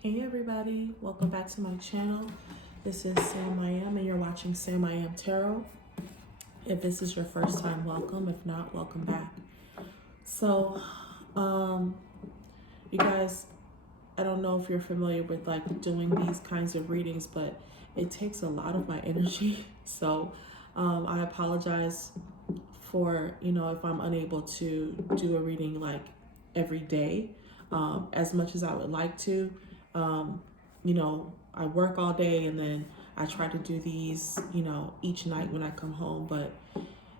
Hey everybody, welcome back to my channel. This is SamIAm and you're watching SamIAmTarot. If this is your first time, welcome. If not, welcome back. So, you guys, I don't know if you're familiar with like doing these kinds of readings, but it takes a lot of my energy. So, I apologize for, if I'm unable to do a reading like every day, as much as I would like to. I work all day and then I try to do these, each night when I come home, but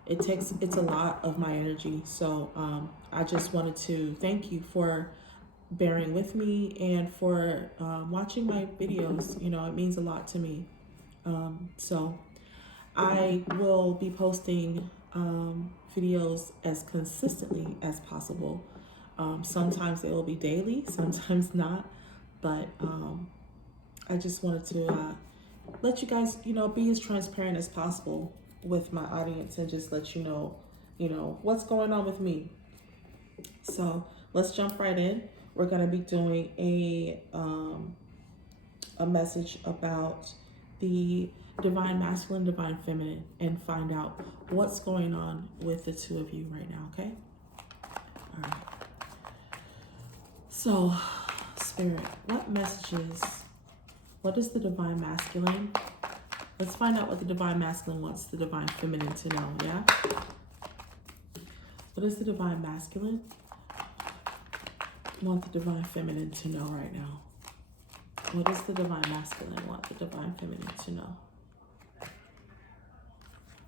it's a lot of my energy. So I just wanted to thank you for bearing with me and for watching my videos. It means a lot to me. So I will be posting videos as consistently as possible. Sometimes they will be daily, sometimes not, but I just wanted to let you guys, be as transparent as possible with my audience and just let you know, what's going on with me. So let's jump right in. We're going to be doing a message about the divine masculine, divine feminine, and find out what's going on with the two of you right now, okay? All right. So, Spirit, what is the divine masculine? Let's find out what the divine masculine wants the divine feminine to know, yeah? What is the divine masculine want the divine feminine to know right now? What does the divine masculine want the divine feminine to know?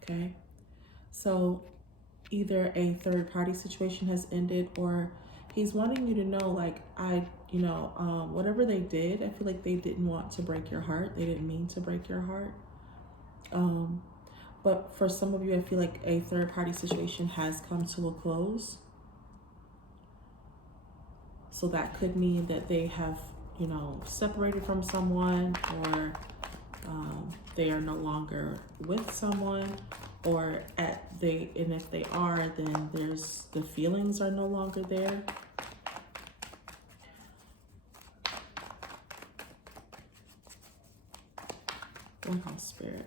Okay, so either a third party situation has ended or he's wanting you to know, like, whatever they did, I feel like they didn't want to break your heart. They didn't mean to break your heart. But for some of you, I feel like a third party situation has come to a close. So that could mean that they have, separated from someone, or they are no longer with someone, or and if they are, then the feelings are no longer there. Wow, Spirit.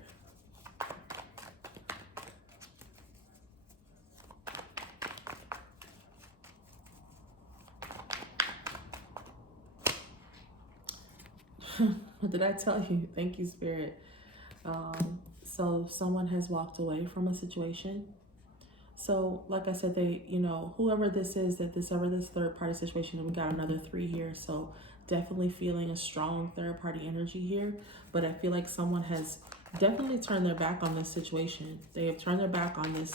What did I tell you? Thank you, Spirit. So someone has walked away from a situation. So like I said, they, whoever this is, this third party situation, and we got another 3 here. So definitely feeling a strong third party energy here. But I feel like someone has definitely turned their back on this situation. They have turned their back on this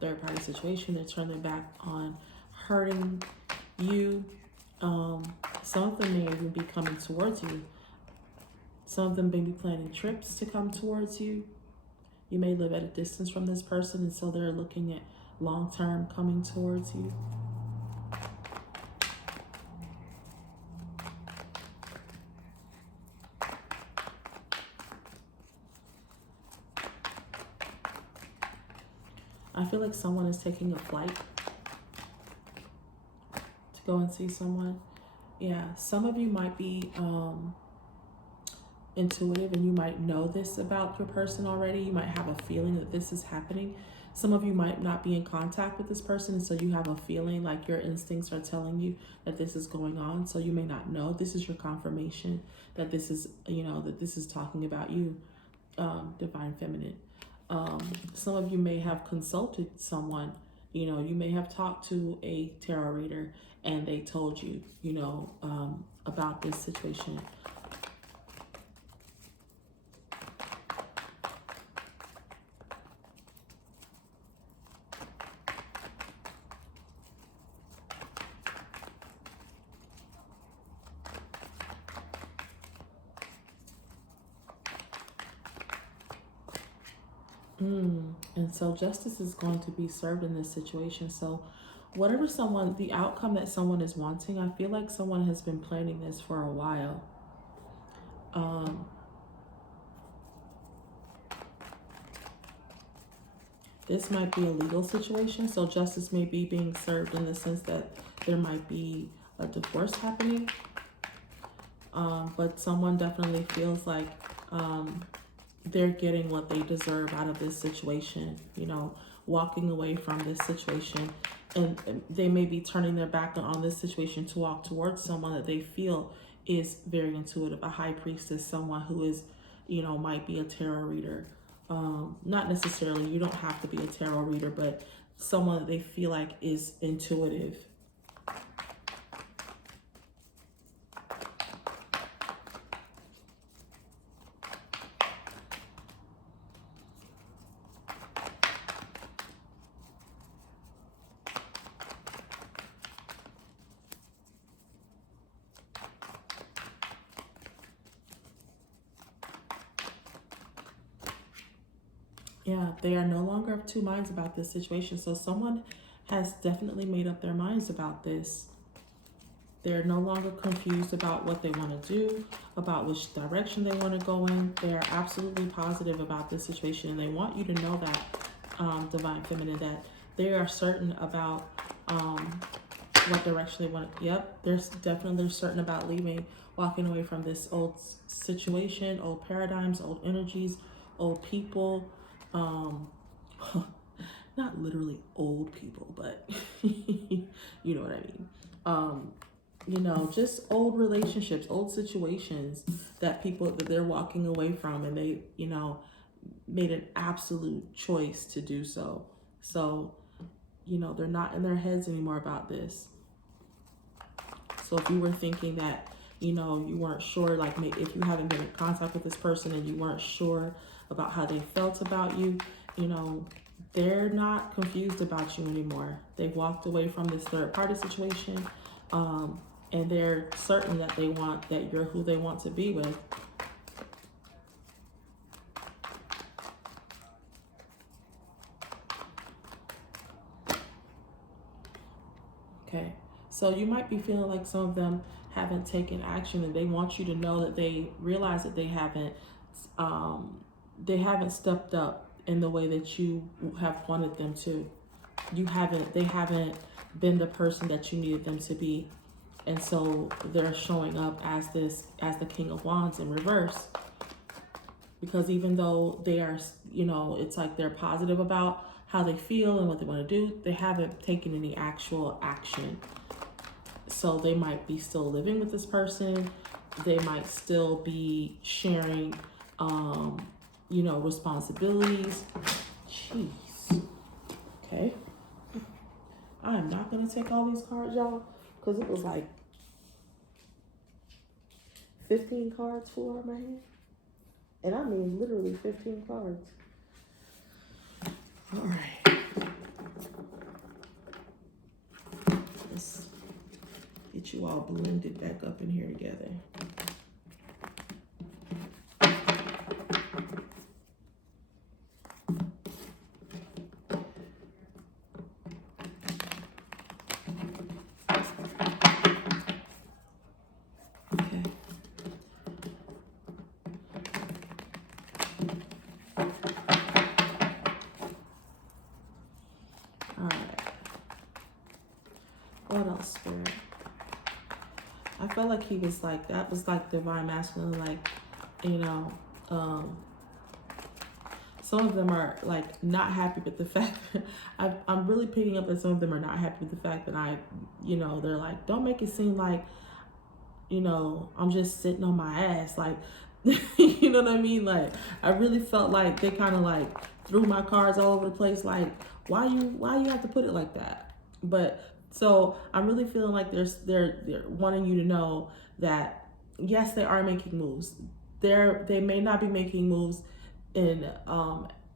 third party situation. They turned their back on hurting you. Some of them may even be coming towards you. Some of them may be planning trips to come towards you. You may live at a distance from this person, and so they're looking at long-term coming towards you. I feel like someone is taking a flight to go and see someone. Yeah, some of you might be intuitive and you might know this about your person already. You might have a feeling that this is happening. Some of you might not be in contact with this person, so you have a feeling like your instincts are telling you that this is going on. So you may not know. This is your confirmation that this is, that this is talking about you, divine feminine. Some of you may have consulted someone. You may have talked to a tarot reader and they told you, about this situation. And so justice is going to be served in this situation. So whatever the outcome that someone is wanting, I feel like someone has been planning this for a while. This might be a legal situation. So justice may be being served in the sense that there might be a divorce happening. but someone definitely feels like they're getting what they deserve out of this situation, you know, walking away from this situation. And they may be turning their back on this situation to walk towards someone that they feel is very intuitive. A high priestess, someone who is, you know, might be a tarot reader. Not necessarily, you don't have to be a tarot reader, but someone that they feel like is intuitive. Yeah, they are no longer of two minds about this situation. So someone has definitely made up their minds about this. They're no longer confused about what they want to do, about which direction they want to go in. They are absolutely positive about this situation. And they want you to know that, Divine Feminine, that they are certain about what direction they want. Yep, they're certain about leaving, walking away from this old situation, old paradigms, old energies, old people. Not literally old people, but you know what I mean. You know, just old relationships, old situations that they're walking away from, and they, you know, made an absolute choice to do so. So, you know, they're not in their heads anymore about this. So if you were thinking that, you know, you weren't sure, like maybe if you haven't been in contact with this person and you weren't sure about how they felt about you, you know, they're not confused about you anymore. They've walked away from this third party situation, and they're certain that you're who they want to be with. Okay, so you might be feeling like some of them haven't taken action, and they want you to know that they realize that they haven't stepped up in the way that you have wanted them to. They haven't been the person that you needed them to be. And so they're showing up as the King of Wands in reverse. Because even though they are, you know, it's like they're positive about how they feel and what they want to do, they haven't taken any actual action. So they might be still living with this person. They might still be sharing, you know, responsibilities. Jeez. Okay. I am not going to take all these cards, y'all, because it was like 15 cards flew out of my hand. And I mean literally 15 cards. All right. Let's get you all blended back up in here together. What else, Spirit? I felt like he was like, that was like divine masculine, like, you know, some of them are like not happy with the fact that I'm really picking up that some of them are not happy with the fact that you know, they're like, don't make it seem like, you know, I'm just sitting on my ass. Like, you know what I mean? Like, I really felt like they kind of like threw my cards all over the place. Like, why you have to put it like that? But so I'm really feeling like they're wanting you to know that yes, they are making moves. They may not be making moves in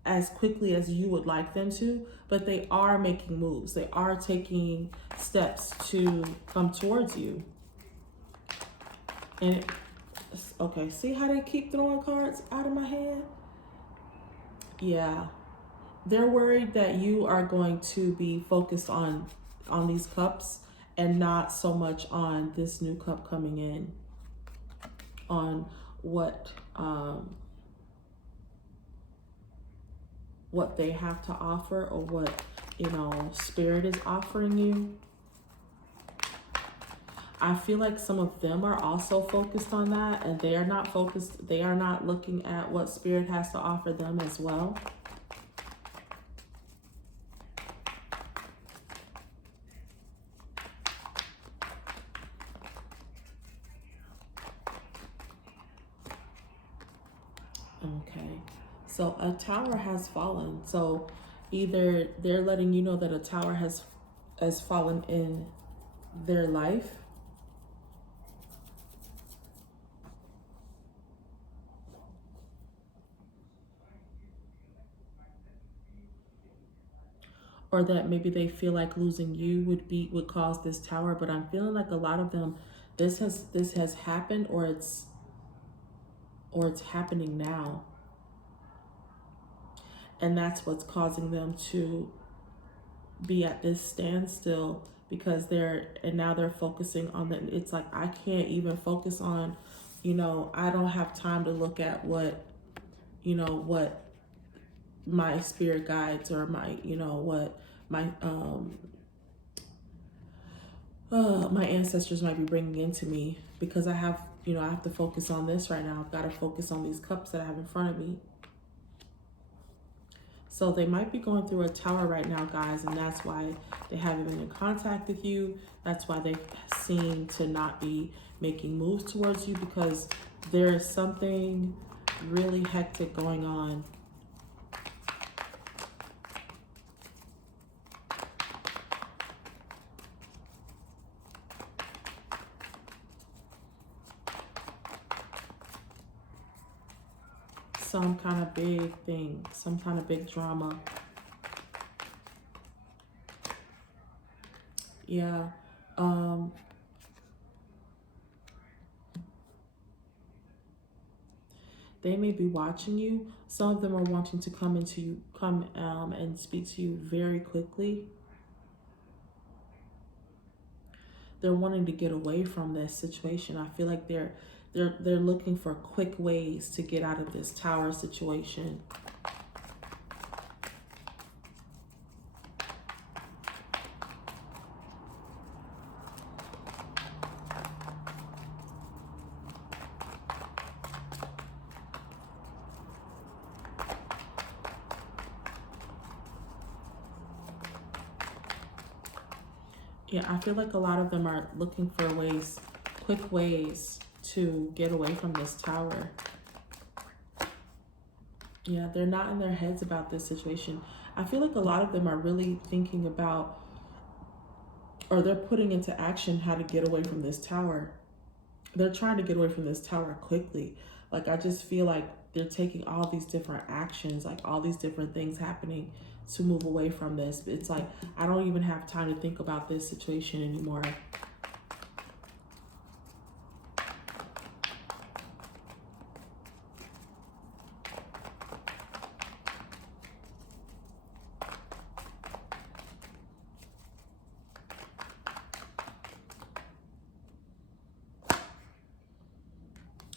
as quickly as you would like them to, but they are making moves. They are taking steps to come towards you. And okay, see how they keep throwing cards out of my hand? Yeah, they're worried that you are going to be focused on these cups and not so much on this new cup coming in, on what they have to offer, or what, you know, Spirit is offering you. I feel like some of them are also focused on that, and they are not focused. They are not looking at what Spirit has to offer them as well. Okay, so a tower has fallen. So either they're letting you know that a tower has fallen in their life, or that maybe they feel like losing you would cause this tower. But I'm feeling like a lot of them, this has happened, or it's happening now, and that's what's causing them to be at this standstill, because now they're focusing on the, it's like, I can't even focus on, I don't have time to look at what my spirit guides, or what my ancestors might be bringing into me, because I have to focus on this right now. I've got to focus on these cups that I have in front of me. So they might be going through a tower right now, guys, and that's why they haven't been in contact with you. That's why they seem to not be making moves towards you, because there is something really hectic going on. Some kind of big thing, some kind of big drama. Yeah. They may be watching you. Some of them are wanting to come and speak to you very quickly. They're wanting to get away from this situation. I feel like they're looking for quick ways to get out of this tower situation. Yeah, I feel like a lot of them are looking for quick ways to get away from this tower. Yeah, they're not in their heads about this situation. I feel like a lot of them are really thinking about, or they're putting into action how to get away from this tower. They're trying to get away from this tower quickly. Like, I just feel like they're taking all these different actions, like all these different things happening to move away from this. It's like, I don't even have time to think about this situation anymore.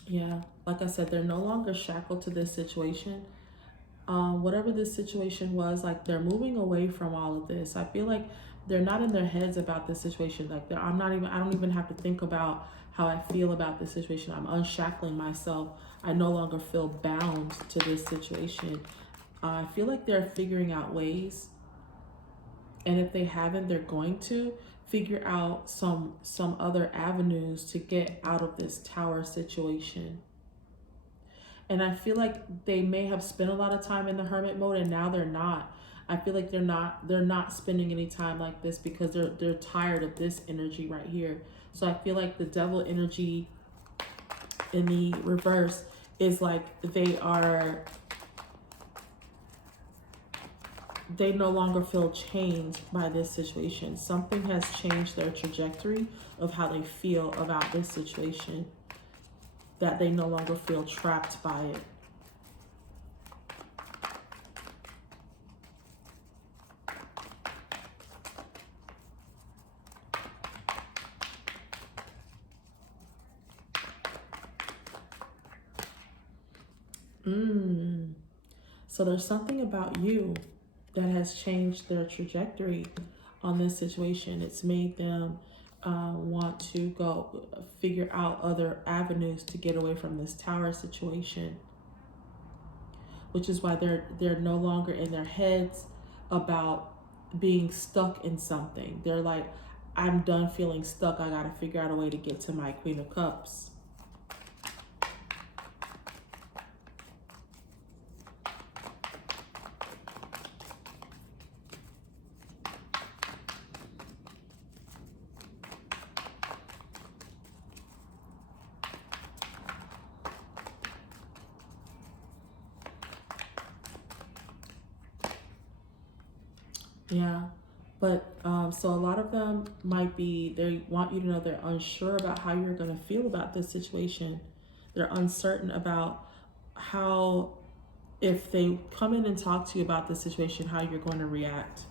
Yeah, like I said, they're no longer shackled to this situation. Whatever this situation was, like, they're moving away from all of this. I feel like they're not in their heads about this situation. Like, I don't even have to think about how I feel about this situation. I'm unshackling myself. I no longer feel bound to this situation. I feel like they're figuring out ways, and if they haven't, they're going to figure out some other avenues to get out of this tower situation. And I feel like they may have spent a lot of time in the hermit mode, and now they're not. I feel like they're not spending any time like this, because they're tired of this energy right here. So I feel like the devil energy in the reverse is like they no longer feel changed by this situation. Something has changed their trajectory of how they feel about this situation, that they no longer feel trapped by it. So there's something about you that has changed their trajectory on this situation. It's made them want to go figure out other avenues to get away from this tower situation, which is why they're no longer in their heads about being stuck in something. They're like, I'm done feeling stuck. I got to figure out a way to get to my Queen of Cups. Yeah, but so a lot of them might be, they want you to know they're unsure about how you're going to feel about this situation. They're uncertain about how, if they come in and talk to you about this situation, how you're going to react.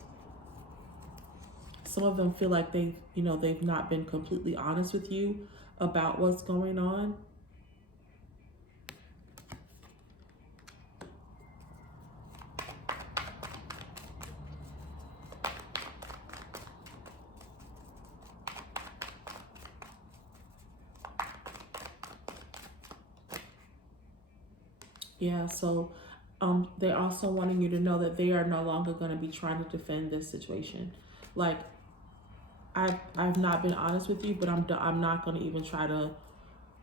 Some of them feel like they've not been completely honest with you about what's going on. Yeah, so they're also wanting you to know that they are no longer going to be trying to defend this situation. Like, I've not been honest with you, but I'm not going to even try to.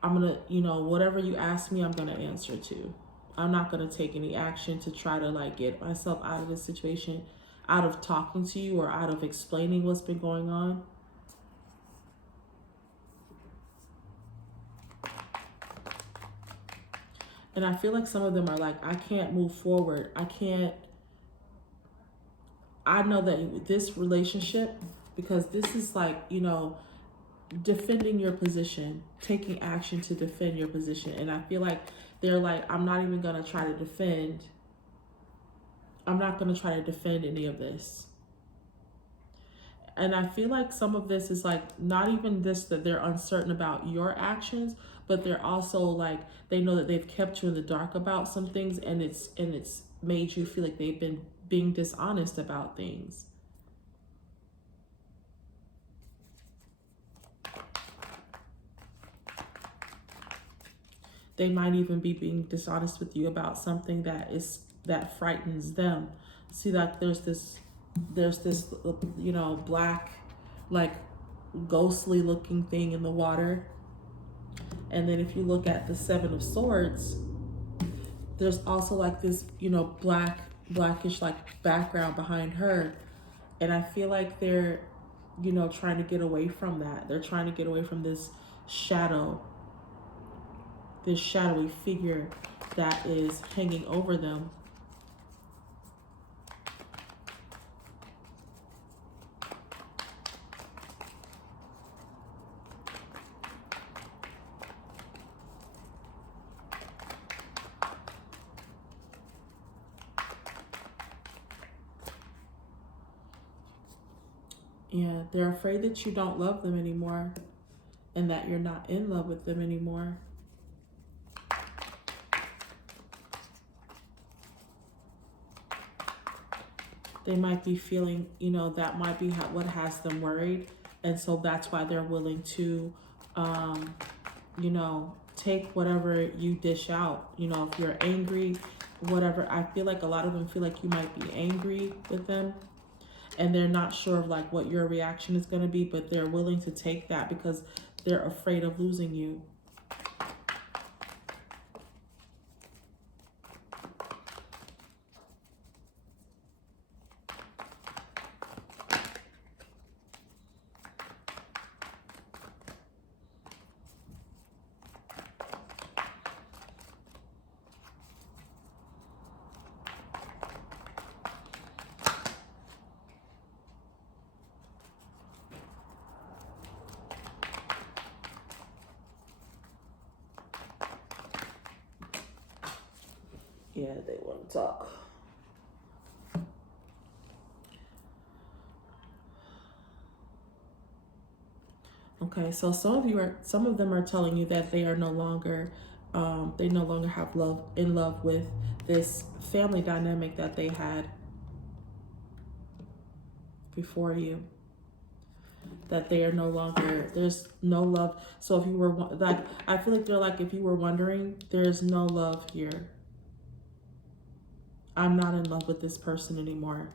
I'm going to, whatever you ask me, I'm going to answer to. I'm not going to take any action to try to like get myself out of this situation, out of talking to you or out of explaining what's been going on. And I feel like some of them are like, I can't move forward. I know that this relationship, because this is like, defending your position, taking action to defend your position. And I feel like they're like, I'm not even going to try to defend. I'm not going to try to defend any of this. And I feel like some of this is like, not even this, that they're uncertain about your actions, but they're also like, they know that they've kept you in the dark about some things, and it's made you feel like they've been being dishonest about things. They might even be being dishonest with you about something that frightens them. See, like there's this black, like ghostly looking thing in the water. And then if you look at the Seven of Swords, there's also like this, blackish like background behind her. And I feel like they're, trying to get away from that. They're trying to get away from this shadow, this shadowy figure that is hanging over them. Yeah, they're afraid that you don't love them anymore and that you're not in love with them anymore. They might be feeling, that might be what has them worried. And so that's why they're willing to, take whatever you dish out. If you're angry, whatever. I feel like a lot of them feel like you might be angry with them, and they're not sure of like what your reaction is going to be, but they're willing to take that because they're afraid of losing you. Yeah, they want to talk. Okay, so some of them are telling you that they are no longer, they no longer have in love with this family dynamic that they had before you. that they are no longer, there's no love. So if you were like, I feel like they're like, if you were wondering, there's no love here. I'm not in love with this person anymore.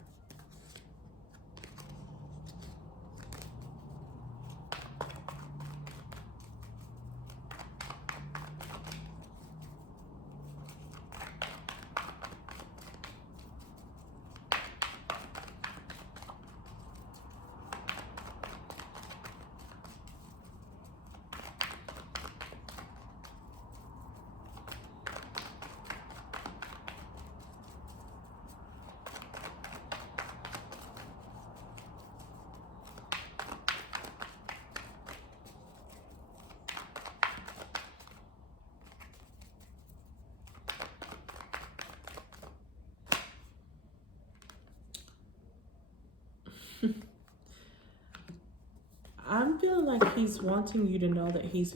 I'm feeling like he's wanting you to know that he's,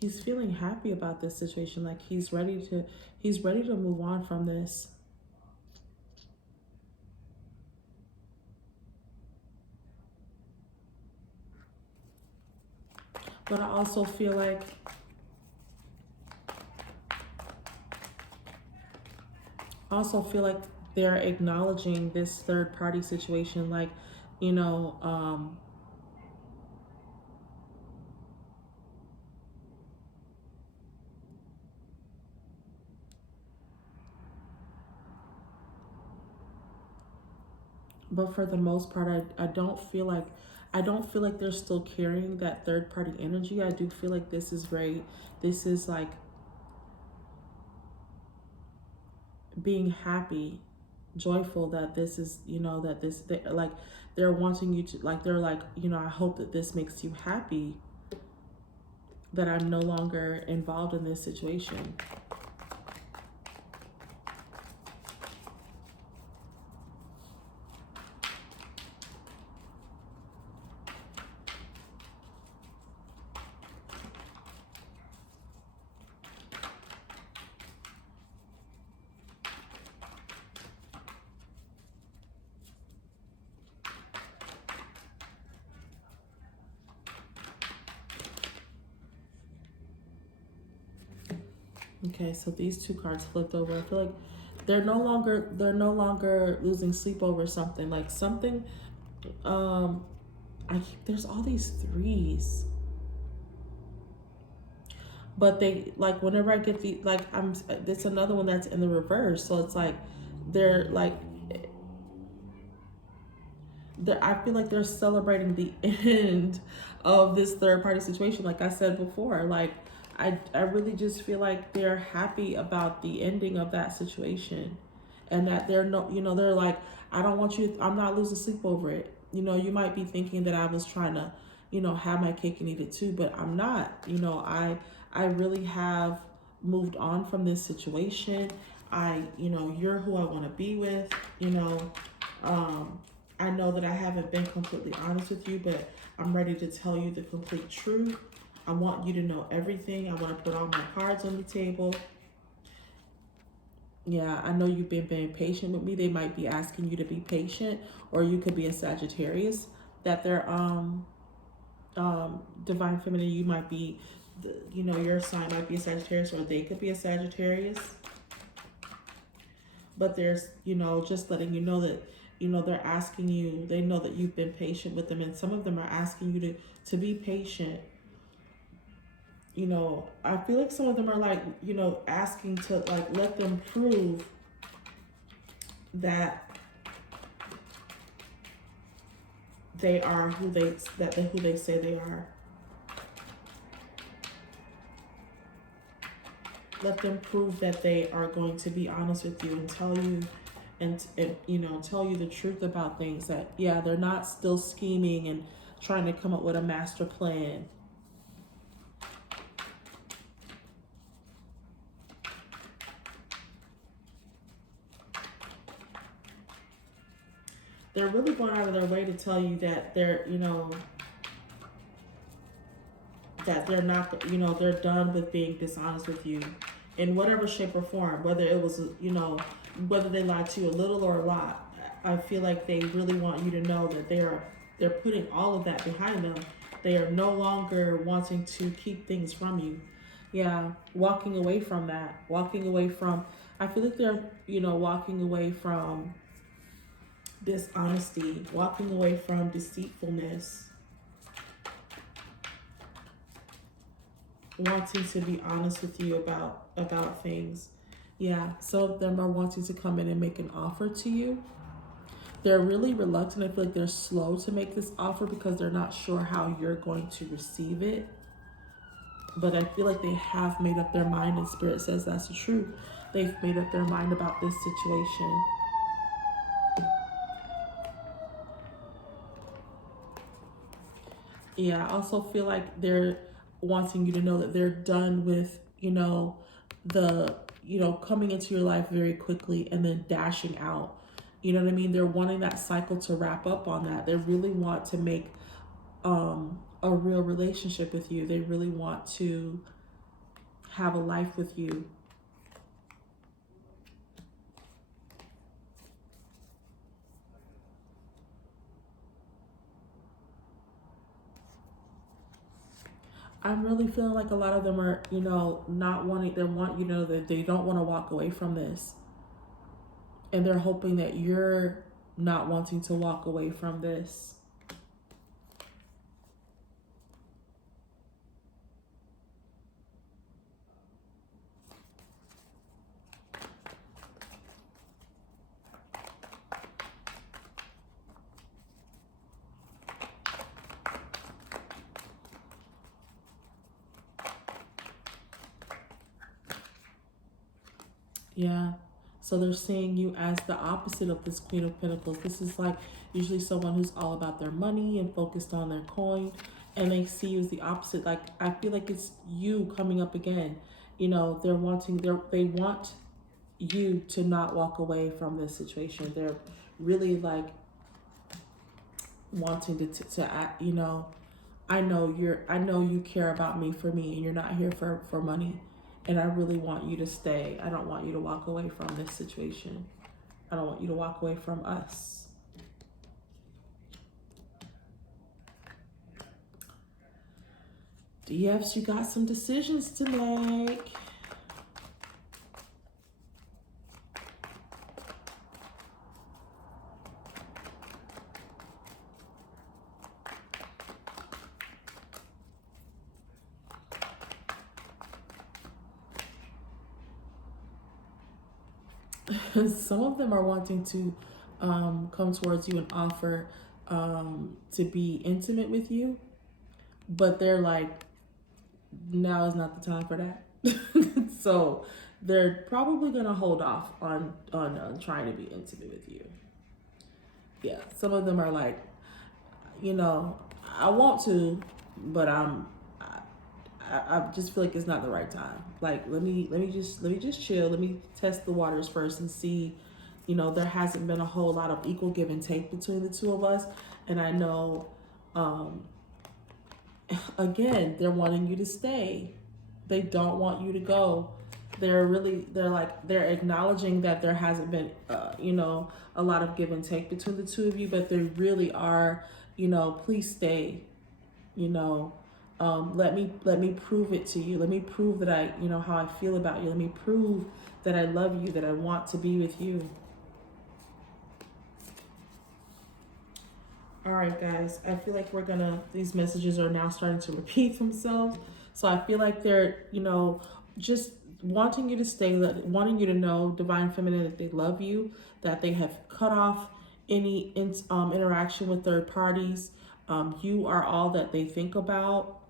he's feeling happy about this situation. Like he's ready to move on from this. But I also feel like they're acknowledging this third party situation, like, but for the most part, I don't feel like they're still carrying that third party energy. I do feel like this is like being happy, joyful that this is, like they're wanting you to, like, they're like, I hope that this makes you happy, that I'm no longer involved in this situation. Okay, so these two cards flipped over. I feel like they're no longer losing sleep over something. Like something, there's all these threes. But they, like, whenever I get the, like, it's another one that's in the reverse. So it's like, I feel like they're celebrating the end of this third party situation. Like I said before, like, I really just feel like they're happy about the ending of that situation, and that they're they're like, I don't want you, I'm not losing sleep over it. You might be thinking that I was trying to, have my cake and eat it too, but I'm not. I really have moved on from this situation. You're who I want to be with. I know that I haven't been completely honest with you, but I'm ready to tell you the complete truth. I want you to know everything. I want to put all my cards on the table. Yeah, I know you've been being patient with me. They might be asking you to be patient, or you could be a Sagittarius that they're divine feminine. You might be, your sign might be a Sagittarius, or they could be a Sagittarius. But there's, just letting you know that, they're asking you, they know that you've been patient with them, and some of them are asking you to be patient. I feel like some of them are like, asking to, like, let them prove that they are who they say they are. Let them prove that they are going to be honest with you and tell you, and tell you the truth about things, that, yeah, they're not still scheming and trying to come up with a master plan. They're really going out of their way to tell you that they're, that they're not, they're done with being dishonest with you in whatever shape or form, whether it was, whether they lied to you a little or a lot. I feel like they really want you to know that they're putting all of that behind them. They are no longer wanting to keep things from you. Yeah, walking away from that, walking away from, I feel like they're, walking away from dishonesty, walking away from deceitfulness, wanting to be honest with you about things. Yeah, some of them are wanting to come in and make an offer to you. They're really reluctant. I feel like they're slow to make this offer because they're not sure how you're going to receive it. But I feel like they have made up their mind, and Spirit says that's the truth. They've made up their mind about this situation. Yeah, I also feel like they're wanting you to know that they're done with, coming into your life very quickly and then dashing out. You know what I mean? They're wanting that cycle to wrap up on that. They really want to make a real relationship with you. They really want to have a life with you. I'm really feeling like a lot of them are, not wanting, they want you to know that they don't want to walk away from this. And they're hoping that you're not wanting to walk away from this. Yeah. So they're seeing you as the opposite of this Queen of Pentacles. This is like usually someone who's all about their money and focused on their coin. And they see you as the opposite. Like, I feel like it's you coming up again. They want you to not walk away from this situation. They're really like wanting to act, I know you care about me for me, and you're not here for money. And I really want you to stay. I don't want you to walk away from this situation. I don't want you to walk away from us. DFs, you got some decisions to make. Some of them are wanting to come towards you and offer to be intimate with you, but they're like, now is not the time for that. So they're probably gonna hold off on trying to be intimate with you. Yeah, some of them are like, I want to, but I just feel like it's not the right time. Like, let me just chill. Let me test the waters first and see. There hasn't been a whole lot of equal give and take between the two of us, and I know, again, they're wanting you to stay. They don't want you to go. They're acknowledging that there hasn't been, a lot of give and take between the two of you, but they really are, please stay. Let me prove it to you. Let me prove that I, how I feel about you. Let me prove that I love you, that I want to be with you. All right, guys, I feel like these messages are now starting to repeat themselves. So I feel like they're, just wanting you to stay, wanting you to know, Divine Feminine, that they love you, that they have cut off any interaction with third parties. You are all that they think about.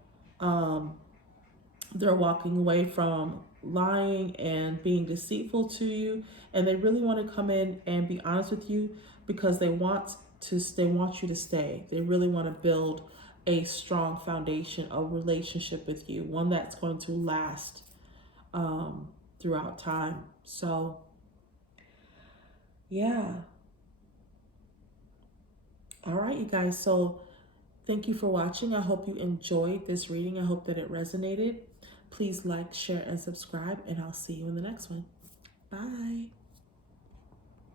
They're walking away from lying and being deceitful to you, and they really want to come in and be honest with you because they want you to stay. They really want to build a strong foundation, a relationship with you, one that's going to last throughout time. So yeah. All right, you guys. So thank you for watching. I hope you enjoyed this reading. I hope that it resonated. Please like, share, and subscribe, and I'll see you in the next one. Bye.